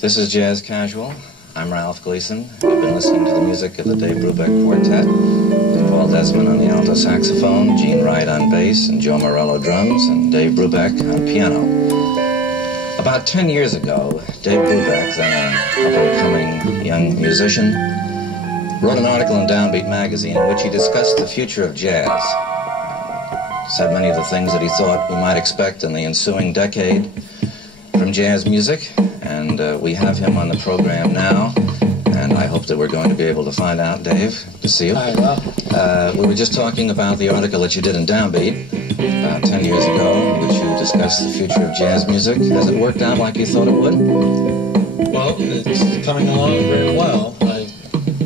This is Jazz Casual. I'm Ralph Gleason. You've been listening to the music of the Dave Brubeck Quartet, with Paul Desmond on the alto saxophone, Gene Wright on bass, and Joe Morello drums, and Dave Brubeck on piano. About 10 years ago, Dave Brubeck, then an up-and-coming young musician, wrote an article in Downbeat magazine in which he discussed the future of jazz. Said many of the things that he thought we might expect in the ensuing decade from jazz music, and we have him on the program now, and I hope that we're going to be able to find out. Dave, good to see you. Hi, Ralph. We were just talking about the article that you did in Downbeat about 10 years ago, in which you discussed the future of jazz music. Has it worked out like you thought it would? Well, it's coming along very well. I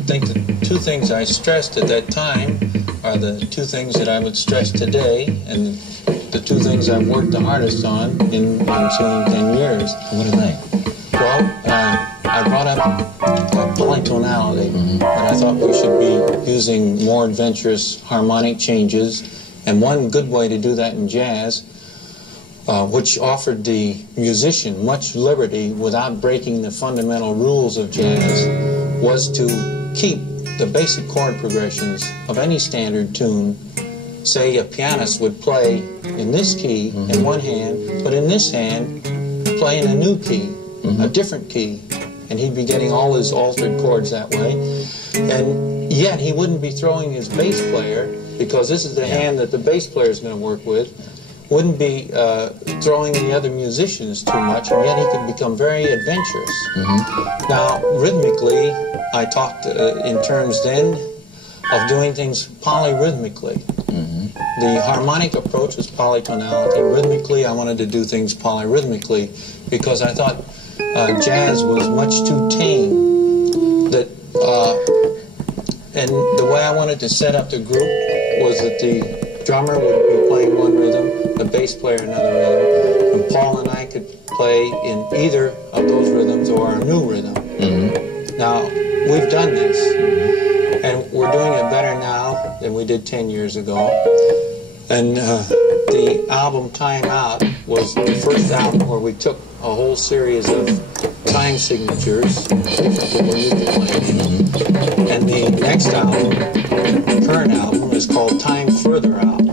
think the two things I stressed at that time are the two things that I would stress today, and the two things I've worked the hardest on in the ensuing 10 years. What are they? Well, I brought up polytonality, and I thought we should be using more adventurous harmonic changes, and one good way to do that in jazz, which offered the musician much liberty without breaking the fundamental rules of jazz, was to keep the basic chord progressions of any standard tune. Say a pianist would play in this key in one hand, but in this hand play in a new key, a different key, and he'd be getting all his altered chords that way. And yet he wouldn't be throwing his bass player, because this is the hand that the bass player is going to work with, wouldn't be throwing the other musicians too much, and yet he could become very adventurous. Now, rhythmically, I talked in terms then of doing things polyrhythmically. The harmonic approach was polytonality. Rhythmically, I wanted to do things polyrhythmically, because I thought jazz was much too tame. And the way I wanted to set up the group was that the drummer would be playing one rhythm, the bass player another rhythm, and Paul and I could play in either of those rhythms or a new rhythm. Now, we've done this, and we're doing it better now than we did 10 years ago. And the album Time Out was the first album where we took a whole series of time signatures, different from what you've been playing. And the next album, the current album, is called Time Further Out.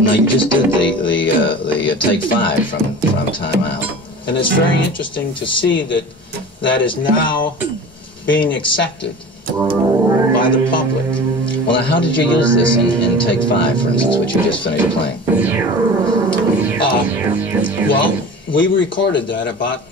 Now, you just did the Take 5 from Time Out. And it's very interesting to see that that is now being accepted by the public. Well, now, how did you use this in Take 5, for instance, which you just finished playing? Well, we recorded that about